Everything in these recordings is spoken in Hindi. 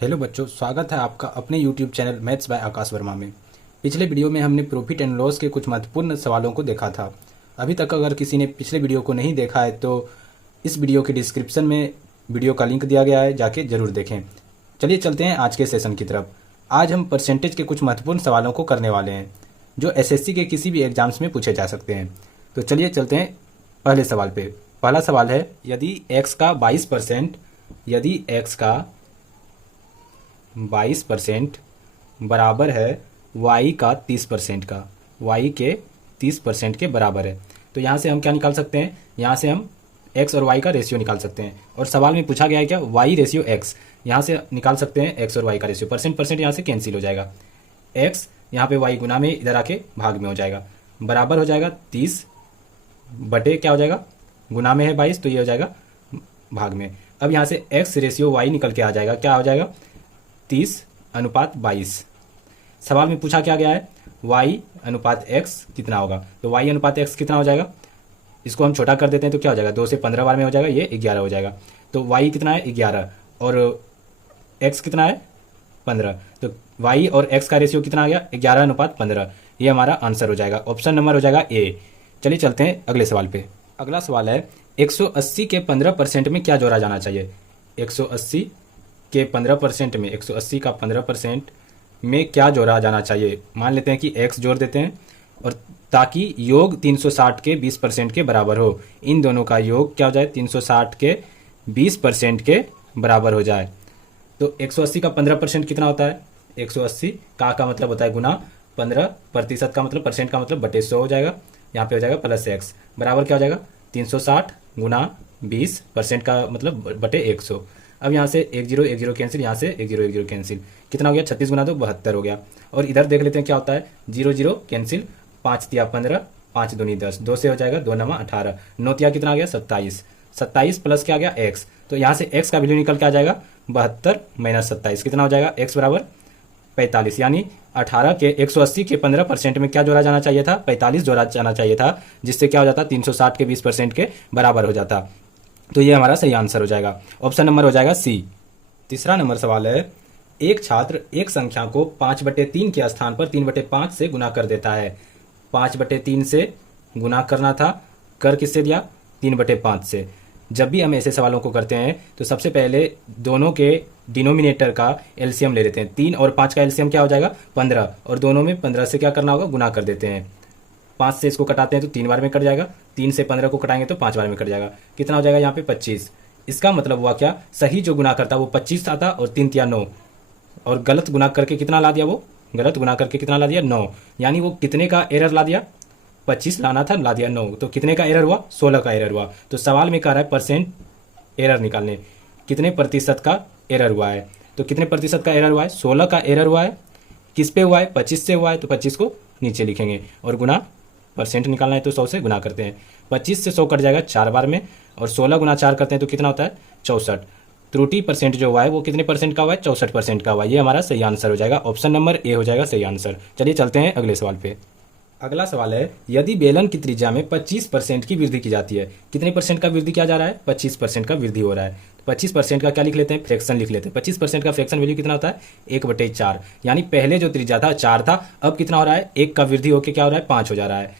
हेलो बच्चों, स्वागत है आपका अपने यूट्यूब चैनल मैथ्स बाय आकाश वर्मा में। पिछले वीडियो में हमने प्रॉफिट एंड लॉस के कुछ महत्वपूर्ण सवालों को देखा था। अभी तक अगर किसी ने पिछले वीडियो को नहीं देखा है तो इस वीडियो के डिस्क्रिप्शन में वीडियो का लिंक दिया गया है, जाके ज़रूर देखें। चलिए चलते हैं आज के सेशन की तरफ। आज हम परसेंटेज के कुछ महत्वपूर्ण सवालों को करने वाले हैं जो एसएससी के किसी भी एग्जाम्स में पूछे जा सकते हैं। तो चलिए चलते हैं पहले सवाल पे। पहला सवाल है, यदि एक्स का 22% बराबर है y का 30% का, y के 30% के बराबर है, तो यहाँ से हम क्या निकाल सकते हैं? यहाँ से हम x और y का रेशियो निकाल सकते हैं। और सवाल में पूछा गया है क्या? y ratio x। यहाँ से निकाल सकते हैं x और y का रेशियो। परसेंट यहाँ से कैंसिल हो जाएगा। x यहाँ पे y गुना में इधर आके भाग में हो जाएगा, बराबर हो जाएगा 30 बटे क्या हो जाएगा, गुना में है 22 तो ये हो जाएगा भाग में। अब यहाँ से x रेशियो y निकल के आ जाएगा, क्या हो जाएगा 30:22। सवाल में पूछा क्या गया है? y अनुपात x कितना होगा, तो y अनुपात x कितना हो जाएगा? इसको हम छोटा कर देते हैं तो क्या हो जाएगा, 2 से 15 बार में हो जाएगा, ये 11 हो जाएगा। तो y कितना है 11 और x कितना है 15, तो y और x का रेशियो कितना आ गया 11:15। ये हमारा आंसर हो जाएगा, ऑप्शन नंबर हो जाएगा ए। चलिए चलते हैं अगले सवाल पे। अगला सवाल है, 180 के 15% में क्या जोड़ा जाना चाहिए? 180 के 15% में, 180 का 15% में क्या जोड़ा जाना चाहिए? मान लेते हैं कि x जोड़ देते हैं, और ताकि योग 360 के 20% के बराबर हो। इन दोनों का योग क्या हो जाए, 360 के 20% के बराबर हो जाए। तो 180 का 15% कितना होता है? 180 का मतलब होता है गुना 15%, का मतलब परसेंट का मतलब बटे 100 हो जाएगा। यहाँ पे हो जाएगा प्लस x बराबर क्या हो जाएगा 360 गुना 20% का मतलब बटे 100। अब यहाँ से 1 0 1 0 कैंसिल, यहाँ से 1 0 1 0 कैंसिल, कितना हो गया 36 गुना 2 72 हो गया। और इधर देख लेते हैं क्या होता है, 0 0 कैंसिल, 5 तिया 15, 5 दूनी 10, 2 से हो जाएगा 2 9 18, 9 तिया कितना आ गया 27, 27 प्लस क्या आ गया x। तो यहाँ से x का वैल्यू निकल के आ जाएगा 72 माइनस 27, कितना हो जाएगा x बराबर 45। यानी 18 के 180 के 15% में क्या जोड़ा जाना चाहिए था, 45 जोड़ा जाना चाहिए था, जिससे क्या हो जाता 360 के 20% के बराबर हो जाता। तो ये हमारा सही आंसर हो जाएगा, ऑप्शन नंबर हो जाएगा सी। तीसरा नंबर सवाल है, एक छात्र एक संख्या को 5/3 के स्थान पर 3/5 से गुना कर देता है। 5/3 से गुना करना था, कर किससे दिया 3/5 से। जब भी हम ऐसे सवालों को करते हैं तो सबसे पहले दोनों के डिनोमिनेटर का एलसीएम ले लेते हैं। 3 और 5 का एलसीएम क्या हो जाएगा 15, और दोनों में 15 से क्या करना होगा, गुना कर देते हैं। 5 से इसको कटाते हैं तो 3 बार में कट जाएगा, 3 से 15 को कटाएंगे तो 5 बार में कट जाएगा, कितना हो जाएगा यहाँ पे 25। इसका मतलब हुआ क्या, सही जो गुना करता वो 25 आता और 3 तिया 9, और गलत गुना करके कितना ला दिया, वो गलत गुना करके कितना ला दिया 9। यानी वो कितने का एरर ला दिया, 25 लाना था, ला दिया 9, तो कितने का एरर हुआ 16 का एरर हुआ। तो सवाल में कह रहा है परसेंट एरर निकालने, कितने प्रतिशत का एरर हुआ है। तो कितने प्रतिशत का एरर हुआ है, 16 का एरर हुआ है। किस पे हुआ है, 25 से हुआ है, तो 25 को नीचे लिखेंगे, और गुना परसेंट निकालना है तो 100 से गुना करते हैं। 25 से 100 कट जाएगा 4 बार में, और 16 गुना 4 करते हैं तो कितना होता है 64। त्रुटि परसेंट जो हुआ है वो कितने परसेंट का हुआ है, 64% का हुआ है। ये हमारा सही आंसर हो जाएगा, ऑप्शन नंबर ए हो जाएगा सही आंसर। चलिए चलते हैं अगले सवाल पे। अगला सवाल है, यदि बेलन की त्रिज्या में 25% की वृद्धि की जाती है, कितने परसेंट का वृद्धि किया जा रहा है, 25% का वृद्धि हो रहा है। 25% का क्या लिख लेते हैं, फ्रैक्शन लिख लेते हैं। 25% का फ्रैक्शन वैल्यू कितना होता है 1/4। यानी पहले जो त्रिज्या था 4 था, अब कितना हो रहा है 1 का वृद्धि होकर क्या हो रहा है 5 हो जा रहा है।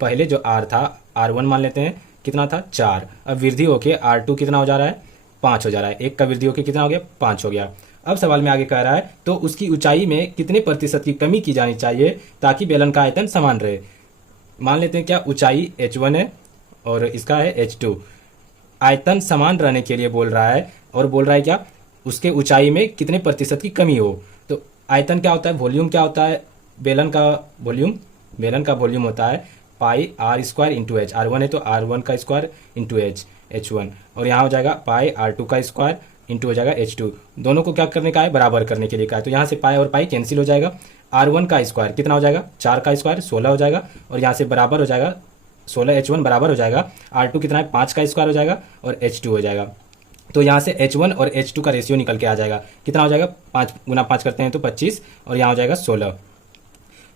पहले जो r था r1 मान लेते हैं, कितना था 4, अब वृद्धि होकर r2 कितना हो जा रहा है 5 हो जा रहा है। 1 का वृद्धि होकर कितना हो गया 5 हो गया। अब सवाल में आगे कह रहा है, तो उसकी ऊंचाई में कितने प्रतिशत की कमी की जानी चाहिए ताकि बेलन का आयतन समान रहे। मान लेते हैं क्या ऊंचाई h1 है और इसका है h2। आयतन समान रहने के लिए बोल रहा है, और बोल रहा है क्या, उसके ऊंचाई में कितने प्रतिशत की कमी हो। तो आयतन क्या होता है, वॉल्यूम क्या होता है, बेलन का वॉल्यूम होता है पाई r² इंटू एच। r1 है तो r1 का स्क्वायर इंटू एच, h1, और यहाँ हो जाएगा पाई r2 का स्क्वायर इंटू हो जाएगा h2। दोनों को क्या करने का है, बराबर करने के लिए कहा है। तो यहाँ से पाई और पाई कैंसिल हो जाएगा। r1 का स्क्वायर कितना हो जाएगा 4 का स्क्वायर 16 हो जाएगा, और यहाँ से बराबर हो जाएगा 16 h1 बराबर हो जाएगा r2 कितना है 5 का स्क्वायर हो जाएगा, और h2 हो जाएगा। तो यहाँ से h1 और h2 का रेशियो निकल के आ जाएगा, कितना हो जाएगा 5 गुना 5 करते हैं तो 25, और यहाँ हो जाएगा 16।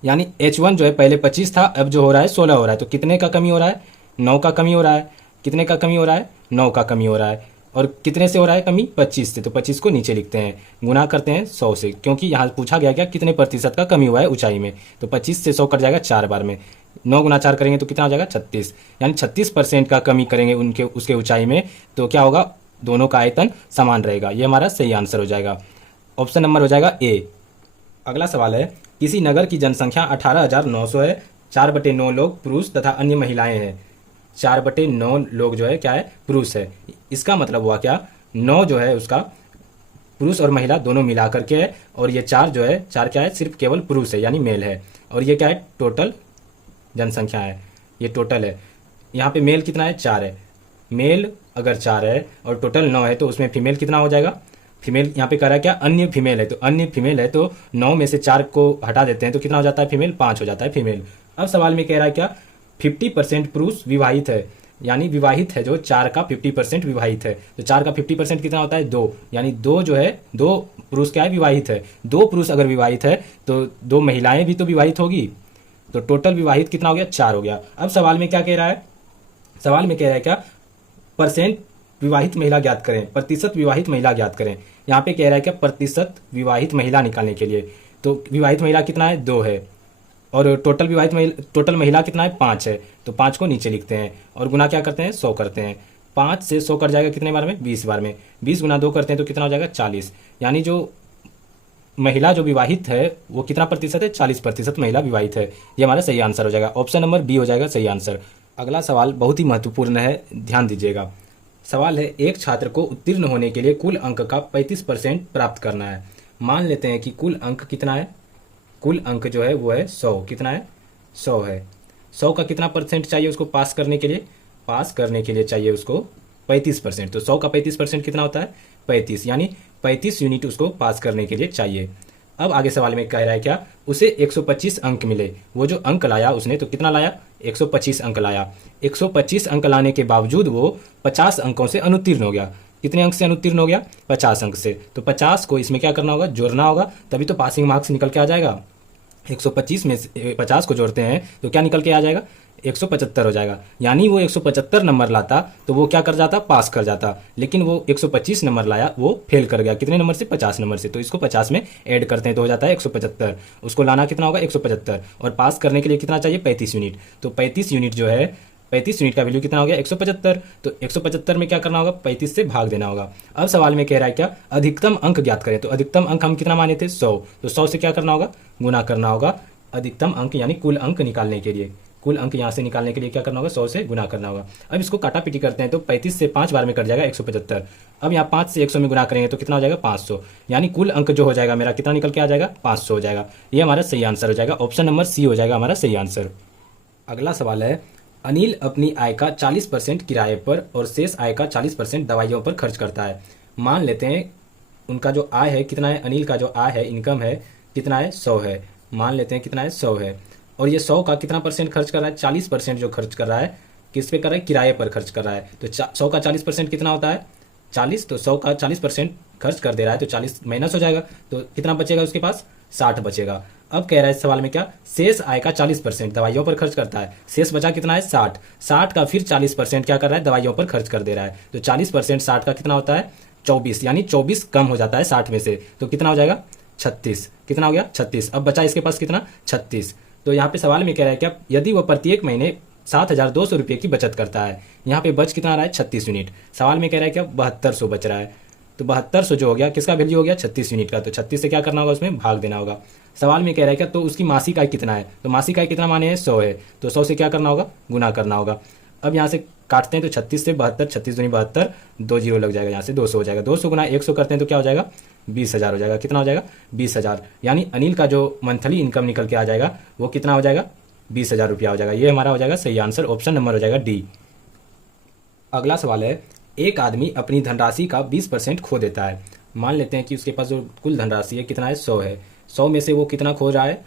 यानी h1 जो है पहले 25 था, अब जो हो रहा है 16 हो रहा है। तो कितने का कमी हो रहा है 9 का कमी हो रहा है। कितने का कमी हो रहा है 9 का कमी हो रहा है। और कितने से हो रहा है कमी? 25 से। तो 25 को नीचे लिखते हैं, गुना करते हैं 100 से, क्योंकि यहाँ पूछा गया क्या कितने प्रतिशत का कमी हुआ है ऊंचाई में। तो 25 से 100 कट जाएगा 4 बार में, 9 गुना 4 करेंगे तो कितना हो जाएगा? 36। यानी 36% का कमी करेंगे उनके उसके ऊंचाई में, तो क्या होगा? दोनों का आयतन समान रहेगा। ये हमारा सही आंसर हो जाएगा। ऑप्शन नंबर हो जाएगा ए। अगला सवाल है, किसी नगर की जनसंख्या 18,900 है, 4/9 लोग पुरुष तथा अन्य महिलाएं हैं। 4/9 लोग जो है क्या है? पुरुष है। इसका मतलब हुआ क्या? 9 जो है उसका पुरुष और महिला दोनों मिला करके है, और ये 4 जो है, 4 क्या है? सिर्फ केवल पुरुष है यानी मेल है। और ये क्या है? टोटल जनसंख्या है, ये टोटल है। यहाँ पे मेल कितना है? 4 है। मेल अगर 4 है और टोटल 9 है, तो उसमें फीमेल कितना हो जाएगा? फीमेल यहाँ पे कह रहा है क्या? अन्य फीमेल है, तो अन्य फीमेल है, तो 9 में से 4 को हटा देते हैं तो कितना हो जाता है? फीमेल 5 हो जाता है फीमेल। अब सवाल में कह रहा है क्या? 50% पुरुष विवाहित है, यानी विवाहित है जो 4 का 50% विवाहित है। तो 4 का 50% कितना होता है? 2, यानी 2 जो है, 2 पुरुष क्या है? विवाहित है। 2 पुरुष अगर विवाहित है तो 2 महिलाएं भी तो विवाहित होगी, तो टोटल विवाहित कितना हो गया? 4 हो गया। अब सवाल में क्या कह रहा है? सवाल में कह रहा है क्या? परसेंट विवाहित महिला ज्ञात करें, प्रतिशत विवाहित महिला ज्ञात करें। यहाँ पे कह रहा है क्या? प्रतिशत विवाहित महिला निकालने के लिए। तो विवाहित महिला कितना है? 2 है, और टोटल महिला कितना है? 5 है। तो 5 को नीचे लिखते हैं और गुना क्या करते हैं? 100 करते हैं। 5 से 100 कट जाएगा कितने बार में? 20 बार में। 20 गुना 2 करते हैं तो कितना हो जाएगा? 40। यानी जो महिला जो विवाहित है वो कितना प्रतिशत है? 40% महिला विवाहित है। ये हमारा सही आंसर हो जाएगा। ऑप्शन नंबर बी हो जाएगा सही आंसर। अगला सवाल बहुत ही महत्वपूर्ण है, ध्यान दीजिएगा। सवाल है, एक छात्र को उत्तीर्ण होने के लिए कुल अंक का 35% प्राप्त करना है। मान लेते हैं कि कुल अंक कितना है? कुल अंक जो है वो है 100। कितना है? 100 है। 100 का कितना परसेंट चाहिए उसको पास करने के लिए? पास करने के लिए चाहिए उसको 35%। तो 100 का 35% कितना होता है? 35, यानी 35 यूनिट उसको पास करने के लिए चाहिए। अब आगे सवाल में कह रहा है क्या? उसे 125 अंक मिले। वो जो अंक लाया उसने, तो कितना लाया? 125 अंक लाया। 125 अंक लाने के बावजूद वो 50 अंकों से अनुत्तीर्ण हो गया। कितने अंक से अनुत्तीर्ण हो गया? 50 अंक से। तो 50 को इसमें क्या करना होगा? जोड़ना होगा, तभी तो पासिंग मार्क्स निकल के आ जाएगा। 125 में से 50 को जोड़ते हैं तो क्या निकल के आ जाएगा? 175 हो जाएगा। यानी वो 175 नंबर लाता तो वो क्या कर जाता? पास कर जाता। लेकिन वो 125 नंबर लाया, वो फेल कर गया। कितने नंबर से? 50 नंबर से। तो इसको 50 में ऐड करते हैं तो हो जाता है 175। उसको लाना कितना होगा? 175। और पास करने के लिए कितना चाहिए? 35 यूनिट। तो 35 यूनिट जो है, 35 यूनिट का वैल्यू कितना हो गया? 175। तो 175 में क्या करना होगा? 35 से भाग देना होगा। अब सवाल में कह रहा है क्या? अधिकतम अंक ज्ञात करें। तो अधिकतम अंक हम कितना माने थे? 100। तो 100 से क्या करना होगा? गुना करना होगा। अधिकतम अंक यानी कुल अंक निकालने के लिए, कुल अंक यहाँ से निकालने के लिए क्या करना होगा? 100 से गुना करना होगा। अब इसको काटा पीटी करते हैं तो 35 से 5 बार में कट जाएगा 175। अब यहाँ 5 से 100 में गुना करेंगे तो कितना हो जाएगा? 500। यानी कुल अंक जो हो जाएगा मेरा कितना निकल के आ जाएगा? 500 हो जाएगा। ये हमारा सही आंसर हो जाएगा। ऑप्शन नंबर सी हो जाएगा हमारा सही आंसर। अगला सवाल है, अनिल अपनी आय का 40% किराए पर और शेष आय का 40% दवाइयों पर खर्च करता है। मान लेते हैं उनका जो आय है कितना है? अनिल का जो आय है, इनकम है कितना है? 100 है। मान लेते हैं कितना है? 100 है। और ये 100 का कितना परसेंट खर्च कर रहा है? 40% जो खर्च कर रहा है किस पे कर रहा है? किराए पर खर्च कर रहा है। तो 100 का 40% कितना होता है? 40। तो 100 का 40% खर्च कर दे रहा है तो 40 माइनस हो जाएगा, तो कितना बचेगा उसके पास? 60 बचेगा। अब कह रहा है इस सवाल में क्या? शेष आय का 40% दवाइयों पर खर्च करता है। शेष बचा कितना है? 60। 60 का फिर 40% क्या कर रहा है? दवाइयों पर खर्च कर दे रहा है। तो 40% 60 का कितना होता है? 24, यानी 24 कम हो जाता है 60 में से, तो कितना हो जाएगा? 36। कितना हो गया? 36। अब बचा इसके पास कितना? 36। तो यहाँ पे सवाल में कह रहा है क्या? यदि वह प्रत्येक महीने 7,200 रुपये की बचत करता है। यहाँ पे बच कितना रहा है? 36 यूनिट। सवाल में कह रहा है क्या? 7200 बच रहा है। तो 7200 जो हो गया किसका वैल्यू हो गया? 36 यूनिट का। तो 36 से क्या करना होगा? उसमें भाग देना होगा। सवाल में कह रहा है क्या? तो उसकी मासिक आय कितना है? तो मासिक आय कितना माने हैं? 100 है। तो 100 से क्या करना होगा? गुना करना होगा। अब यहाँ से काटते हैं तो 36 से 72, 36 दूनी 72, 2 जीरो लग जाएगा, यहाँ से 200 हो जाएगा। 200 गुना 100 करते हैं तो क्या हो जाएगा? 20,000 हो जाएगा। कितना हो जाएगा? 20,000। यानी अनिल का जो मंथली इनकम निकल के आ जाएगा वो कितना हो जाएगा? 20,000 रुपया हो जाएगा। ये हमारा हो जाएगा सही आंसर। ऑप्शन नंबर हो जाएगा डी। अगला सवाल है, एक आदमी अपनी धनराशि का 20% खो देता है। मान लेते हैं कि उसके पास जो कुल धनराशि है कितना है? 100 है। 100 में से वो कितना खो रहा है?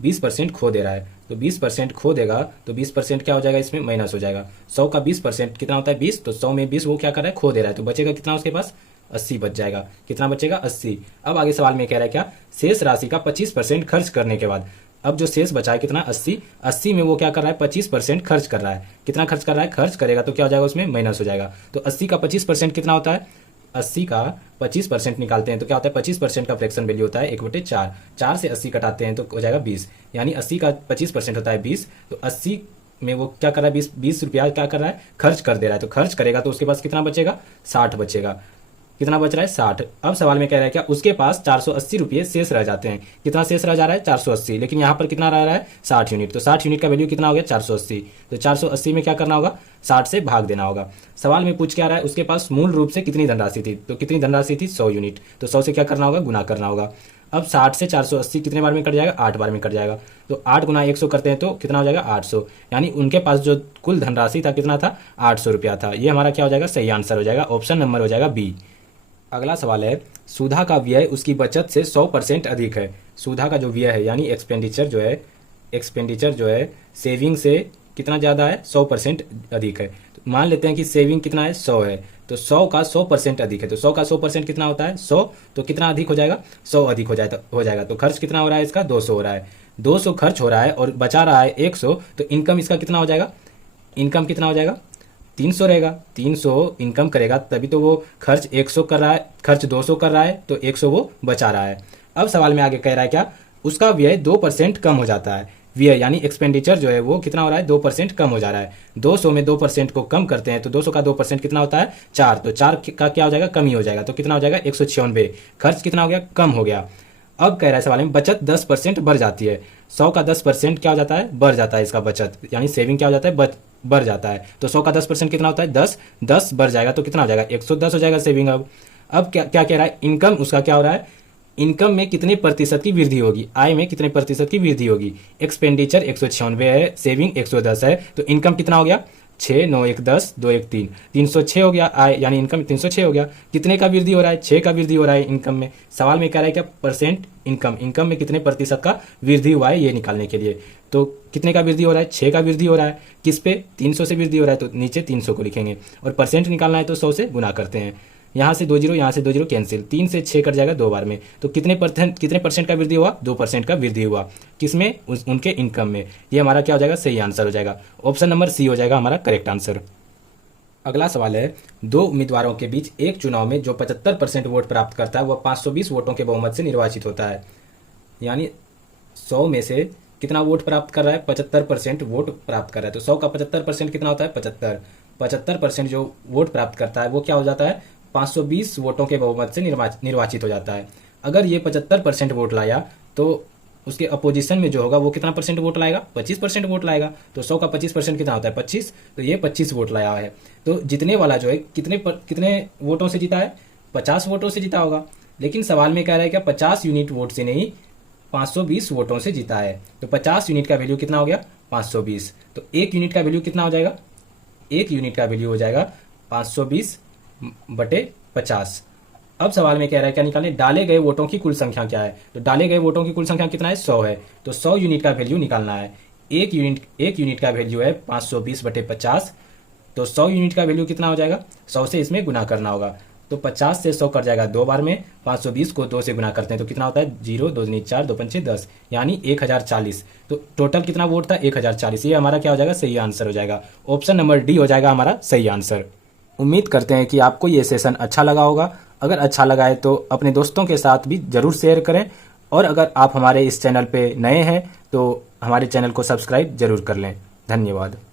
20% खो दे रहा है। तो 20% खो देगा तो 20% क्या हो जाएगा? इसमें माइनस हो जाएगा। 100 का 20% कितना होता है? 20। तो 100 में 20 वो क्या कर रहा है? खो दे रहा है। तो बचेगा कितना उसके पास? 80 बच जाएगा। कितना बचेगा? 80। अब आगे सवाल में कह रहा है क्या? शेष राशि का 25% खर्च करने के बाद। अब जो शेष बचा है कितना 80, 80 में वो क्या कर रहा है 25% खर्च कर रहा है। कितना खर्च कर रहा है, खर्च करेगा तो क्या हो जाएगा उसमें माइनस हो जाएगा। तो 80 का 25% कितना होता है, 80 का 25% निकालते हैं तो क्या होता है 25% का फ्रैक्शन वैल्यू होता है 1/4। 4 से 80 कटाते हैं तो हो जाएगा 20, यानी 80 का 25% होता है 20। तो 80 में वो क्या कर रहा है 20 रुपया क्या कर रहा है खर्च कर दे रहा है। तो खर्च करेगा तो उसके पास कितना बचेगा 60 बचेगा। कितना बच रहा है 60। अब सवाल में कह रहा है क्या उसके पास 480 रुपये शेष रह जाते हैं। कितना शेष रह जा रहा है 480, लेकिन यहाँ पर कितना रह रहा है 60 यूनिट। तो 60 यूनिट का वैल्यू कितना हो गया 480। तो 480 में क्या करना होगा 60 से भाग देना होगा। सवाल में पूछ क्या रहा है उसके पास मूल रूप से कितनी धनराशि थी। तो कितनी धनराशि थी 100 यूनिट। तो 100 से क्या करना होगा गुना करना होगा। अब 60 से 480 कितने बार में कट जाएगा 8 बार में कट जाएगा। तो 8 गुना 100 करते हैं तो कितना हो जाएगा 800, यानी उनके पास जो कुल धनराशि था कितना था 800 रुपया था। ये हमारा क्या हो जाएगा सही आंसर हो जाएगा, ऑप्शन नंबर हो जाएगा बी। अगला सवाल है सुधा का व्यय उसकी बचत से 100% अधिक है। सुधा का जो व्यय है यानी एक्सपेंडिचर जो है सेविंग से कितना ज़्यादा है 100% अधिक है। तो मान लेते हैं कि सेविंग कितना है 100 है, तो 100 का 100% अधिक है। तो 100 का 100% कितना होता है 100, तो कितना अधिक हो जाएगा 100 अधिक हो जाएगा। तो खर्च कितना हो रहा है इसका 200 हो रहा है। 200 खर्च हो रहा है और बचा रहा है 100, तो इनकम इसका कितना हो जाएगा, इनकम कितना हो जाएगा 300 रहेगा। 300 इनकम करेगा तभी तो वो खर्च 100 कर रहा है, खर्च 200 कर रहा है तो 100 वो बचा रहा है। अब सवाल में आगे कह रहा है क्या उसका व्यय 2% कम हो जाता है। व्यय यानी एक्सपेंडिचर जो है वो कितना हो रहा है 2% कम हो जा रहा है। 200 में 2% को कम करते हैं तो 200 का 2% कितना होता है 4, तो 4 का क्या हो जाएगा कमी हो जाएगा। तो कितना हो जाएगा 196। खर्च कितना हो गया कम हो गया। अब कह रहा है सवाल में बचत 10% बढ़ जाती है। 100 का 10% क्या हो जाता है बढ़ जाता है इसका बचत, यानी सेविंग क्या हो जाता है बढ़ जाता है। तो 100 का 10% कितना होता है 10 बढ़ जाएगा तो कितना हो जाएगा 110 हो जाएगा सेविंग। अब क्या कह रहा है इनकम उसका क्या हो रहा है, इनकम में कितने प्रतिशत की वृद्धि होगी, आय में कितने प्रतिशत की वृद्धि होगी। एक्सपेंडिचर 196 है, सेविंग 110 है, तो इनकम कितना हो गया 6, 9, 1, 10, 2, 1, 3, 306 हो गया। आय यानी इनकम 306 हो गया। कितने का वृद्धि हो रहा है 6 का वृद्धि हो रहा है इनकम में। सवाल में कह रहा है क्या परसेंट इनकम में कितने प्रतिशत का वृद्धि हुआ है ये निकालने के लिए। तो कितने का वृद्धि हो रहा है 6 का वृद्धि हो रहा है। किस पे 300 से वृद्धि हो रहा है, तो नीचे 300 को लिखेंगे और परसेंट निकालना है तो 100 से गुना करते हैं। यहाँ से 2 जीरो यहाँ से 2 जीरो कैंसिल, 3 से 6 कट जाएगा 2 बार में। तो कितने परसेंट का वृद्धि हुआ 2% का वृद्धि हुआ किसमें उनके इनकम में। ये हमारा क्या हो जाएगा सही आंसर हो जाएगा, ऑप्शन नंबर सी हो जाएगा हमारा करेक्ट आंसर। अगला सवाल है 2 उम्मीदवारों के बीच एक चुनाव में जो 75% वोट प्राप्त करता है वह 520 वोटों के बहुमत से निर्वाचित होता है। यानी 100 में से कितना वोट प्राप्त कर रहा है 75% वोट प्राप्त कर रहा है। तो 100 का 75% कितना होता है 75% जो वोट प्राप्त करता है वो क्या हो जाता है 520 वोटों के बहुमत से निर्वाचित हो जाता है। अगर ये 75% वोट लाया तो उसके अपोजिशन में जो होगा वो कितना परसेंट वोट लाएगा 25% वोट लाएगा। तो 100 का 25% कितना होता है 25, तो ये 25 वोट लाया है। तो जीतने वाला जो है कितने वोटों से जीता है 50 वोटों से जीता होगा। लेकिन सवाल में कह रहा है क्या 50 यूनिट वोट से नहीं 520 वोटों से जीता है। तो 50 यूनिट का वैल्यू कितना हो गया 520। तो 1 यूनिट का वैल्यू कितना हो जाएगा, 1 यूनिट का वैल्यू हो जाएगा 520/50। अब सवाल में कह रहा है क्या निकालने, डाले गए वोटों की कुल संख्या क्या है। तो डाले गए वोटों की कुल संख्या कितना है 100 है। तो 100 यूनिट का वैल्यू निकालना है। 1 यूनिट का वैल्यू है 520/50। तो 100 यूनिट का वैल्यू कितना हो जाएगा 100 से इसमें गुना करना होगा। तो 50 से 100 कर जाएगा 2 बार में। 520 को 2 से गुना करते हैं तो कितना होता है 0, 2 दूनी 4, 2 पंचे 10, यानी 1040। तो टोटल कितना वोट था 1040। ये हमारा क्या हो जाएगा सही आंसर हो जाएगा, ऑप्शन नंबर डी हो जाएगा हमारा सही आंसर। उम्मीद करते हैं कि आपको ये सेशन अच्छा लगा होगा। अगर अच्छा लगा है तो अपने दोस्तों के साथ भी जरूर शेयर करें, और अगर आप हमारे इस चैनल पे नए हैं तो हमारे चैनल को सब्सक्राइब जरूर कर लें। धन्यवाद।